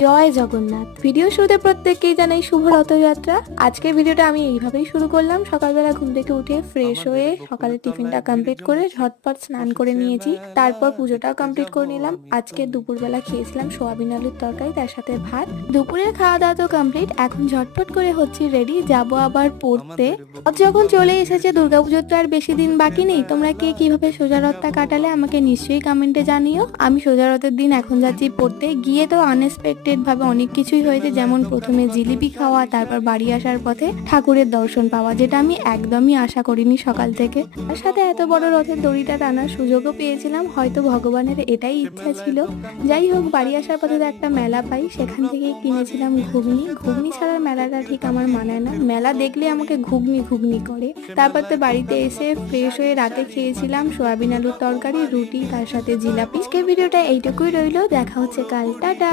জয় Jagannath. Video শুরুতে প্রত্যেককেই জানাই শুভ রথযাত্রা। আজকের ভিডিওটা আমি এইভাবেই শুরু করলাম। সকালবেলা ঘুম থেকে উঠে ফ্রেশ হয়ে সকালের টিফিনটা কমপ্লিট করে ঝটপট স্নান করে নিয়েছি, তারপর পুজোটাও কমপ্লিট করে নিলাম। আজকে দুপুরবেলা খেয়েছিলাম সোয়াবিন আলুর তরকারি, তার সাথে ভাত। দুপুরের খাওয়া দাওয়া তো কমপ্লিট, এখন ঝটপট করে হচ্ছে রেডি, যাব আবার পড়তে। রথ যখন চলে এসেছে, দুর্গাপুজোর তো আর বেশি দিন বাকি নেই। তোমরা কে কিভাবে সোজা রথটা কাটালে আমাকে নিশ্চয়ই কমেন্টে জানিও। আমি সোজা রথের দিন এখন যাচ্ছি পড়তে। গিয়ে তো আনএক্সপেক্টেড ভাবে অনেক কিছুই হয়েছে, যেমন প্রথমে জিলিপি খাওয়া, তারপর বাড়ি আসার পথে ঠাকুরের দর্শন পাওয়া, যেটা আমি একদমই আশা করিনি সকাল থেকে। তার সাথে এত বড় রথের দড়িটা টানার সুযোগও পেয়েছিলাম, হয়তো ভগবানের এটাই ইচ্ছা ছিল। যাই হোক, বাড়ি আসার পথে তো একটা মেলা পাই, সেখান থেকে কিনেছিলাম ঘুগনি। ঘুগনি ছাড়া মেলাটা ঠিক আমার মানায় না, মেলা দেখলে আমাকে ঘুগনি ঘুগনি করে। তারপর তো বাড়িতে এসে ফ্রেশ হয়ে রাতে খেয়েছিলাম সোয়াবিন আলুর তরকারি, রুটি, তার সাথে জিলাপি। আজকের ভিডিওটা এইটুকুই রইলো, দেখা হচ্ছে কাল, টাটা।